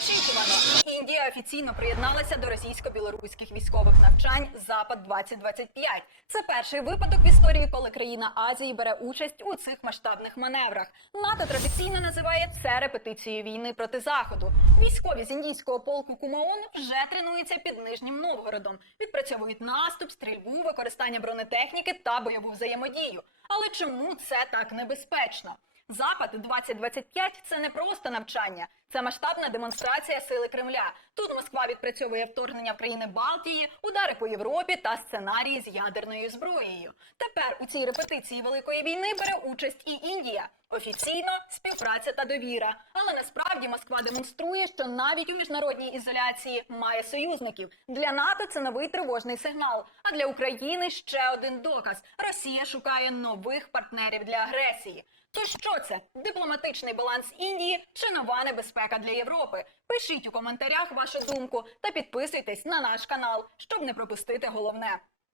Очікувано, Індія офіційно приєдналася до російсько-білоруських військових навчань Запад 2025 Це перший випадок в історії, коли країна Азії бере участь у цих масштабних маневрах. НАТО традиційно називає це репетицією війни проти заходу. Військові з індійського полку Кумаон вже тренуються під Нижнім Новгородом, відпрацьовують наступ, стрільбу, використання бронетехніки та бойову взаємодію. Але чому це так небезпечно? Запад 2025 – це не просто навчання, це масштабна демонстрація сили Кремля. Тут Москва відпрацьовує вторгнення в країни Балтії, удари по Європі та сценарії з ядерною зброєю. Тепер у цій репетиції великої війни бере участь і Індія. Офіційно співпраця та довіра. Але насправді Москва демонструє, що навіть у міжнародній ізоляції має союзників. Для НАТО це новий тривожний сигнал. А для України ще один доказ: Росія шукає нових партнерів для агресії. То що це? Дипломатичний баланс Індії чи нова небезпека для Європи? Пишіть у коментарях вашу думку та підписуйтесь на наш канал, щоб не пропустити головне.